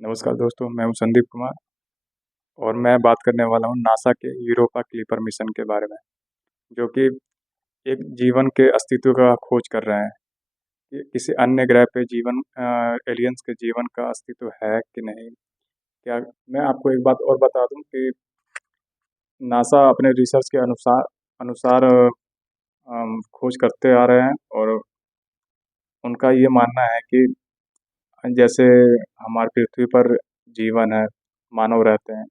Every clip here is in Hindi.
नमस्कार दोस्तों, मैं हूं संदीप कुमार और मैं बात करने वाला हूं नासा के यूरोपा क्लिपर मिशन के बारे में, जो कि एक जीवन के अस्तित्व का खोज कर रहे हैं कि किसी अन्य ग्रह पे एलियंस के जीवन का अस्तित्व है कि नहीं। क्या मैं आपको एक बात और बता दूं कि नासा अपने रिसर्च के अनुसार अनुसार खोज करते आ रहे हैं और उनका ये मानना है कि जैसे हमारी पृथ्वी पर जीवन है, मानव रहते हैं,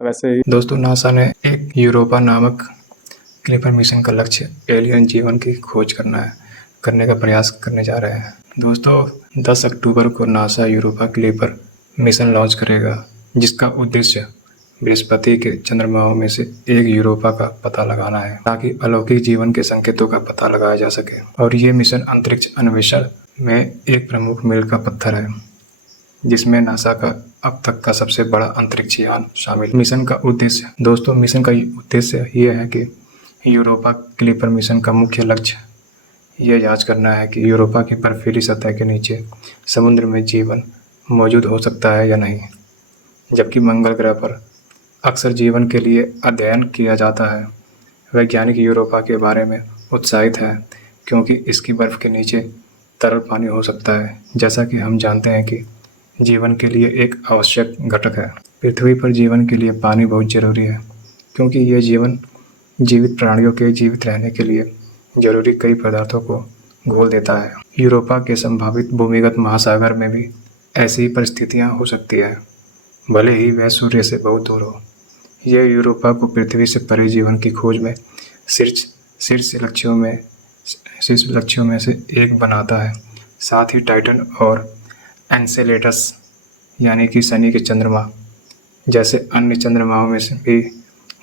वैसे ही दोस्तों नासा ने एक यूरोपा नामक क्लिपर मिशन का लक्ष्य एलियन जीवन की खोज करने का प्रयास करने जा रहे हैं। दोस्तों 10 अक्टूबर को NASA Europa clipper mission launch करेगा, जिसका उद्देश्य बृहस्पति के चंद्रमाओं में से एक यूरोपा का पता लगाना है, ताकि अलौकिक जीवन के संकेतों का पता लगाया जा सके। और ये मिशन अंतरिक्ष अन्वेषण में एक प्रमुख मील का पत्थर है, जिसमें नासा का अब तक का सबसे बड़ा अंतरिक्ष यान शामिल। मिशन का उद्देश्य ये है कि यूरोपा क्लिपर मिशन का मुख्य लक्ष्य ये जांच करना है कि यूरोपा की बर्फीली सतह के नीचे समुद्र में जीवन मौजूद हो सकता है या नहीं। जबकि मंगल ग्रह पर अक्सर जीवन के लिए अध्ययन किया जाता है, वैज्ञानिक यूरोपा के बारे में उत्साहित है, क्योंकि इसकी बर्फ के नीचे तरल पानी हो सकता है, जैसा कि हम जानते हैं कि जीवन के लिए एक आवश्यक घटक है। पृथ्वी पर जीवन के लिए पानी बहुत जरूरी है, क्योंकि यह जीवित प्राणियों के जीवित रहने के लिए जरूरी कई पदार्थों को घोल देता है। यूरोपा के संभावित भूमिगत महासागर में भी ऐसी परिस्थितियां हो सकती है, भले ही वह सूर्य से बहुत दूर हो। यह यूरोपा को पृथ्वी से परे जीवन की खोज में शीर्ष लक्ष्यों में से एक बनाता है। साथ ही टाइटन और एनसेलेडस यानी कि शनि के चंद्रमा जैसे अन्य चंद्रमाओं में से भी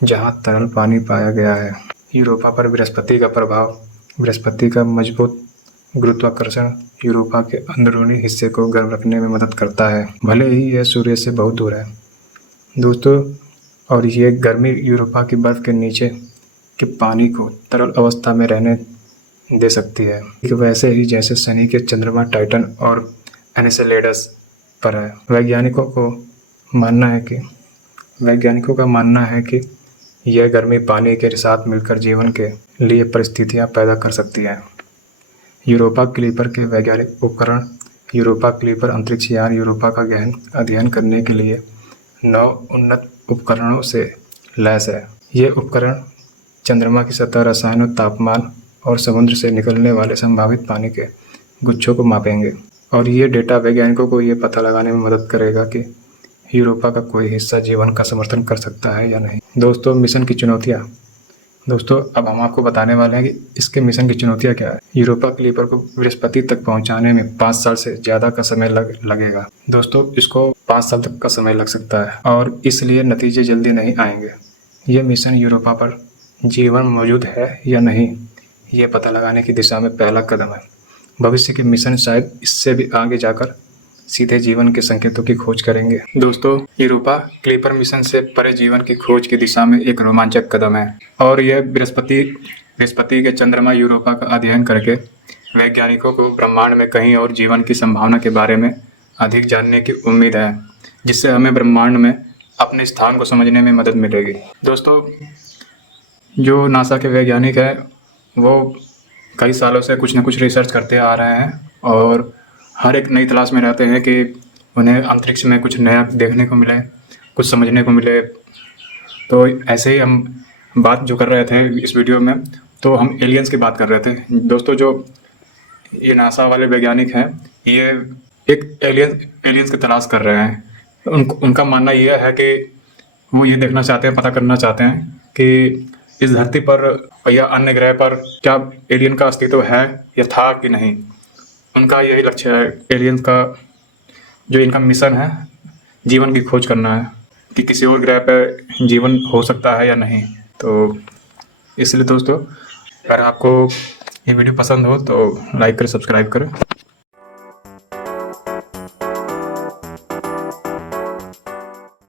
जहां तरल पानी पाया गया है। यूरोपा पर बृहस्पति का प्रभाव। बृहस्पति का मजबूत गुरुत्वाकर्षण यूरोपा के अंदरूनी हिस्से को गर्म रखने में मदद करता है, भले ही यह सूर्य से बहुत दूर है दोस्तों। और ये गर्मी यूरोपा की बर्फ के नीचे के पानी को तरल अवस्था में रहने दे सकती है, वैसे ही जैसे शनि के चंद्रमा टाइटन और एनसेलेडस पर है। वैज्ञानिकों का मानना है कि यह गर्मी पानी के साथ मिलकर जीवन के लिए परिस्थितियां पैदा कर सकती है। यूरोपा क्लिपर के वैज्ञानिक उपकरण। यूरोपा क्लिपर अंतरिक्ष यान यूरोपा का गहन अध्ययन करने के लिए 9 उन्नत उपकरणों से लैस है। ये उपकरण चंद्रमा की सतह, रसायनों, तापमान और समुद्र से निकलने वाले संभावित पानी के गुच्छों को मापेंगे, और ये डेटा वैज्ञानिकों को ये पता लगाने में मदद करेगा कि यूरोपा का कोई हिस्सा जीवन का समर्थन कर सकता है या नहीं। दोस्तों मिशन की चुनौतियाँ। दोस्तों अब हम आपको बताने वाले हैं कि इसके मिशन की चुनौतियाँ क्या है। यूरोपा क्लिपर को बृहस्पति तक पहुंचाने में 5 साल से ज़्यादा का समय लगेगा। दोस्तों इसको 5 साल तक का समय लग सकता है, और इसलिए नतीजे जल्दी नहीं आएंगे। ये मिशन यूरोपा पर जीवन मौजूद है या नहीं, ये पता लगाने की दिशा में पहला कदम है। भविष्य के मिशन शायद इससे भी आगे जाकर सीधे जीवन के संकेतों की खोज करेंगे। दोस्तों यूरोपा क्लिपर मिशन से परे जीवन की खोज की दिशा में एक रोमांचक कदम है, और यह बृहस्पति के चंद्रमा यूरोपा का अध्ययन करके वैज्ञानिकों को ब्रह्मांड में कहीं और जीवन की संभावना के बारे में अधिक जानने की उम्मीद है, जिससे हमें ब्रह्मांड में अपने स्थान को समझने में मदद मिलेगी। दोस्तों जो नासा के वैज्ञानिक हैं वो कई सालों से कुछ न कुछ रिसर्च करते आ रहे हैं, और हर एक नई तलाश में रहते हैं कि उन्हें अंतरिक्ष में कुछ नया देखने को मिले, कुछ समझने को मिले। तो ऐसे ही हम बात जो कर रहे थे इस वीडियो में, तो हम एलियंस की बात कर रहे थे। दोस्तों जो ये नासा वाले वैज्ञानिक हैं, ये एक एलियंस की तलाश कर रहे हैं। उनका मानना यह है कि वो ये देखना चाहते हैं, पता करना चाहते हैं कि इस धरती पर या अन्य ग्रह पर क्या एलियन का अस्तित्व है या था कि नहीं। उनका यही लक्ष्य है एलियन का, जो इनका मिशन है, जीवन की खोज करना है कि किसी और ग्रह पर जीवन हो सकता है या नहीं। तो इसलिए दोस्तों अगर आपको ये वीडियो पसंद हो तो लाइक करें, सब्सक्राइब करें।